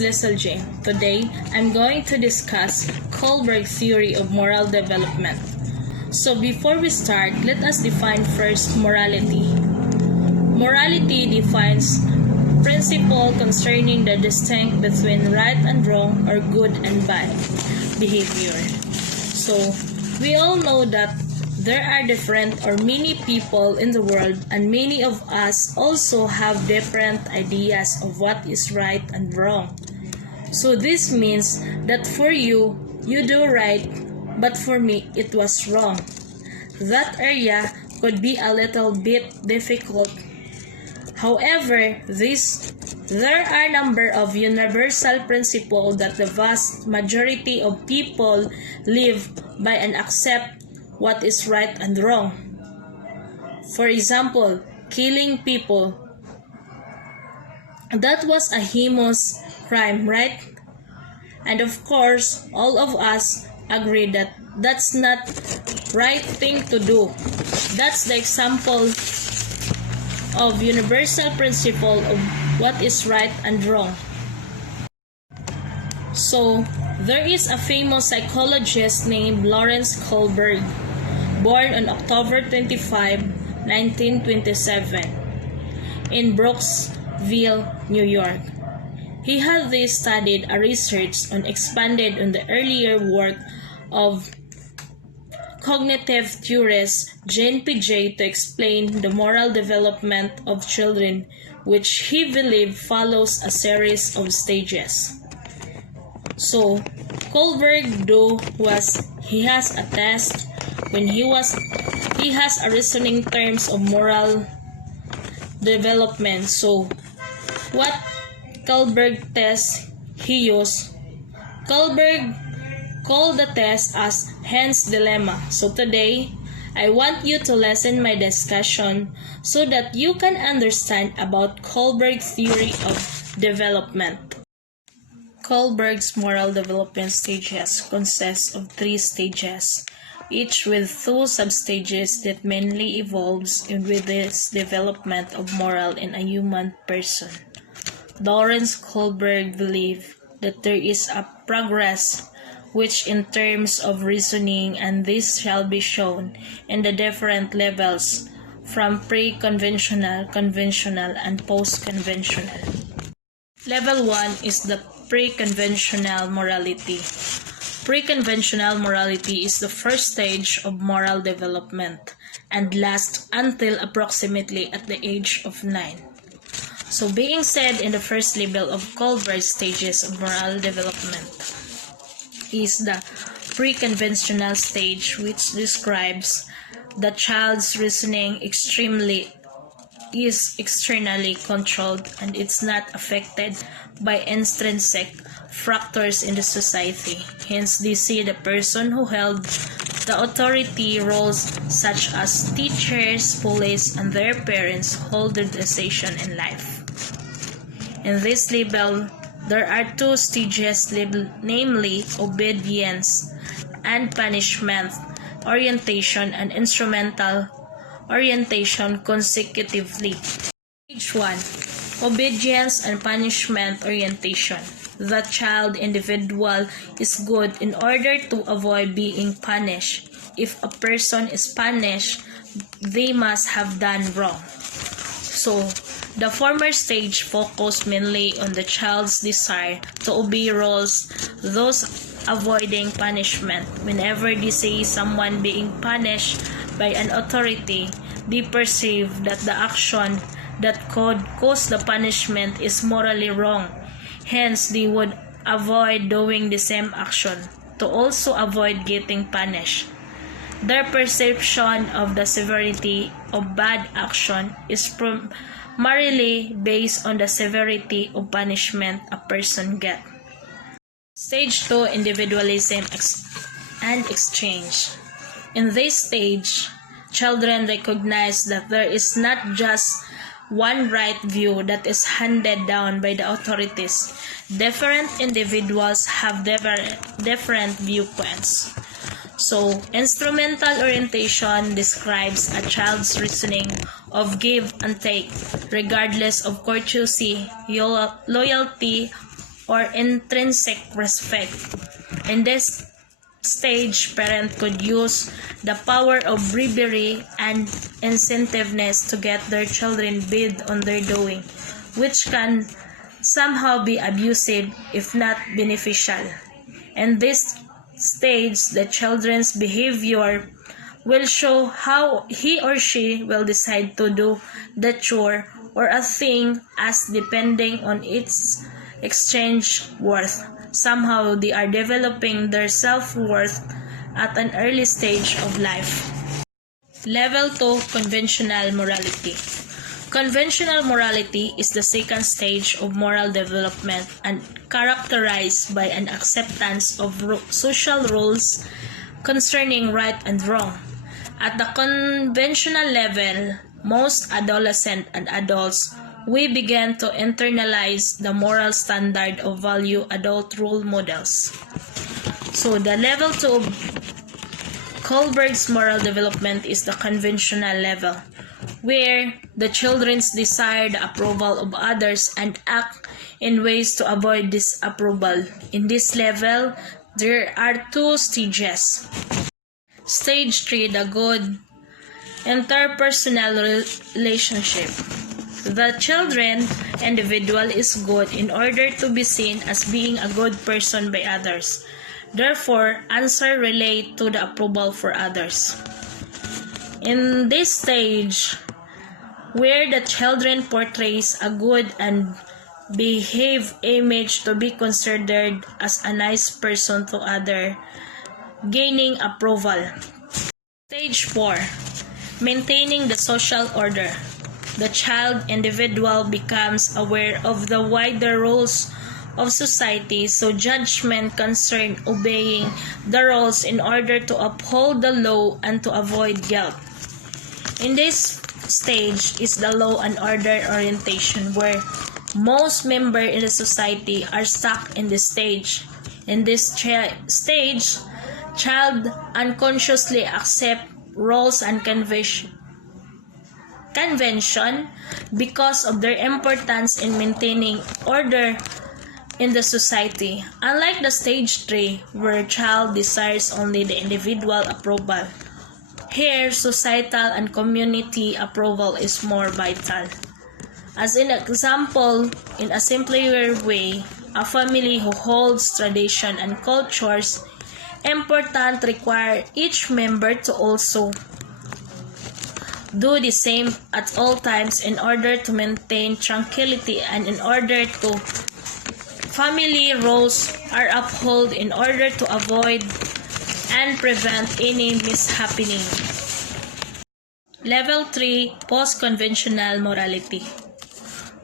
is Liesl J. Today, I'm going to discuss Kohlberg theory of moral development. So before we start, let us define first morality. Morality defines principle concerning the distinct between right and wrong or good and bad behavior. So, we all know that there are different or many people in the world, and many of us also have different ideas of what is right and wrong. So this means that for you, you do right, but for me, it was wrong. That area could be a little bit difficult. However, there are a number of universal principles that the vast majority of people live by and accept what is right and wrong. For example, killing people. That was a heinous crime, right? And of course, all of us agree that that's not right thing to do. That's the example of universal principle of what is right and wrong. So, there is a famous psychologist named Lawrence Kohlberg, born on October 25, 1927, in Brooksville, New York. He had studied a research on expanded on the earlier work of cognitive theorist Jean Piaget to explain the moral development of children, which he believed follows a series of stages. So, Kohlberg he has a test when he has a reasoning terms of moral development. So, what Kohlberg test he used? Kohlberg called the test as Hen's dilemma. So today, I want you to listen my discussion so that you can understand about Kohlberg theory of development. Kohlberg's moral development stages consist of 3 stages, each with 2 substages that mainly evolves with this development of moral in a human person. Lawrence Kohlberg believed that there is a progress which in terms of reasoning, and this shall be shown in the different levels from pre-conventional, conventional, and post-conventional. Level 1 is the pre-conventional morality. Pre-conventional morality is the first stage of moral development and lasts until approximately at the age of 9. So being said in the first level of Kohlberg's stages of moral development is the pre-conventional stage, which describes the child's reasoning is externally controlled and it's not affected by intrinsic factors in the society. Hence, they see the person who held the authority roles such as teachers, police, and their parents hold the decision in life. In this level, there are 2 stages, namely obedience and punishment orientation and instrumental orientation consecutively. Stage 1. Obedience and punishment orientation. The child individual is good in order to avoid being punished. If a person is punished, they must have done wrong. So, the former stage focused mainly on the child's desire to obey rules, thus avoiding punishment. Whenever they see someone being punished by an authority, they perceive that the action that could cause the punishment is morally wrong. Hence, they would avoid doing the same action to also avoid getting punished. Their perception of the severity of bad action is primarily based on the severity of punishment a person gets. Stage 2. Individualism and exchange. In this stage, children recognize that there is not just one right view that is handed down by the authorities. Different individuals have different viewpoints. So, instrumental orientation describes a child's reasoning of give and take, regardless of courtesy, loyalty, or intrinsic respect. In this stage, parent could use the power of bribery and incentiveness to get their children bid on their doing, which can somehow be abusive if not beneficial. In this stage, the children's behavior will show how he or she will decide to do the chore or a thing as depending on its exchange worth. Somehow they are developing their self-worth at an early stage of life. Level 2, conventional morality. Conventional morality is the second stage of moral development and characterized by an acceptance of social rules concerning right and wrong. At the conventional level, most adolescents and adults, we begin to internalize the moral standard of value adult role models. So the level 2 of Kohlberg's moral development is the conventional level, where the children's desire the approval of others and act in ways to avoid disapproval. In this level, there are 2 stages. Stage 3, the good interpersonal relationship. The children individual is good in order to be seen as being a good person by others. Therefore, answer relate to the approval for others. In this stage, where the children portrays a good and behave image to be considered as a nice person to other, gaining approval. Stage 4, maintaining the social order. The child individual becomes aware of the wider rules of society, so judgment concern obeying the rules in order to uphold the law and to avoid guilt. In this stage is the law and order orientation, where most members in the society are stuck in this stage. In this stage, child unconsciously accept rules and convention because of their importance in maintaining order in the society. Unlike the stage 3, where child desires only the individual approval, here societal and community approval is more vital. As an example, in a simpler way, a family who holds tradition and cultures important require each member to also do the same at all times in order to maintain tranquility and in order to family roles are upheld in order to avoid and prevent any mishappening. Level 3, post-conventional morality.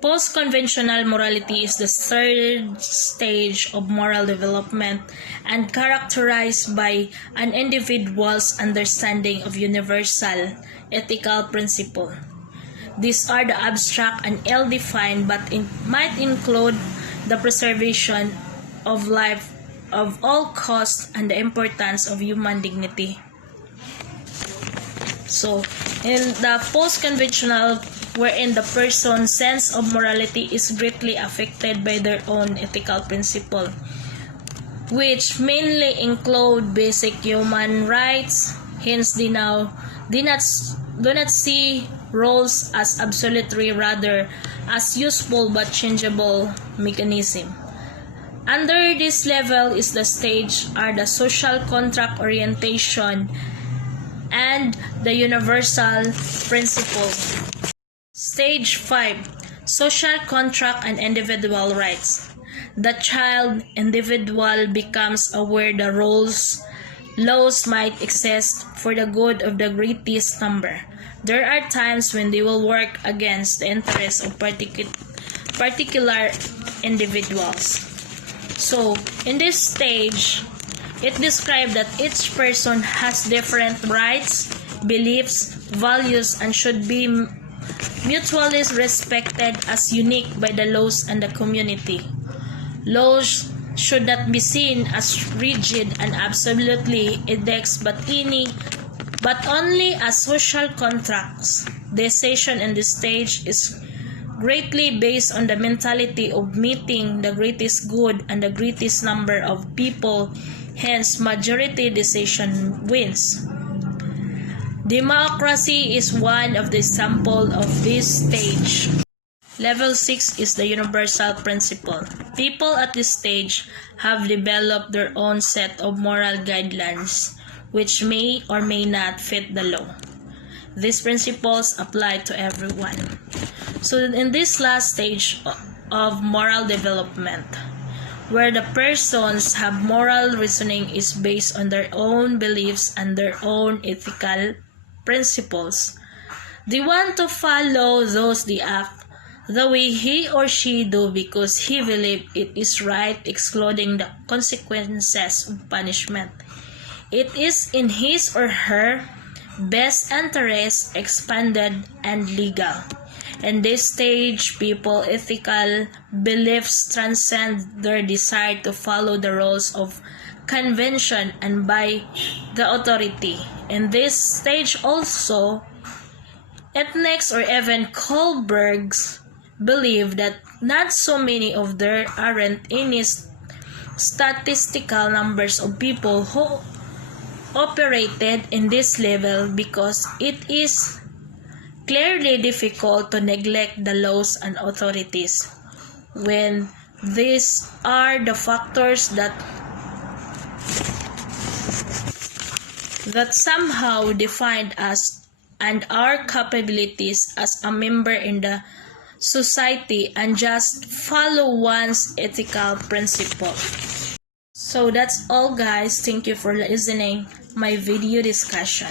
Post-conventional morality is the third stage of moral development and characterized by an individual's understanding of universal ethical principle. These are the abstract and ill-defined, but might include the preservation of life of all costs and the importance of human dignity. So, in the post-conventional, wherein the person's sense of morality is greatly affected by their own ethical principle, which mainly include basic human rights. Hence, they do not see roles as absolutely, rather as useful but changeable mechanism. Under this level is the stage are the social contract orientation and the universal principle. Stage 5, social contract and individual rights. The child individual becomes aware the laws might exist for the good of the greatest number. There are times when they will work against the interests of particular individuals. So, in this stage, it describes that each person has different rights, beliefs, values, and should be mutually respected as unique by the laws and the community. Laws should not be seen as rigid and absolutely edicts but only as social contracts. Decision in this stage is greatly based on the mentality of meeting the greatest good and the greatest number of people, hence majority decision wins. Democracy is one of the examples of this stage. Level 6 is the universal principle. People at this stage have developed their own set of moral guidelines which may or may not fit the law. These principles apply to everyone. So in this last stage of moral development, where the persons have moral reasoning is based on their own beliefs and their own ethical principles. They want to follow those they act the way he or she do because he believes it is right, excluding the consequences of punishment. It is in his or her best interest, expanded and legal. In this stage, people's ethical beliefs transcend their desire to follow the rules of convention and by the authority. In this stage also, ethnics or even Kohlbergs believe that not so many of there aren't any statistical numbers of people who operated in this level because it is clearly difficult to neglect the laws and authorities when these are the factors that somehow define us and our capabilities as a member in the society and just follow one's ethical principle. So that's all, guys. Thank you for listening my video discussion.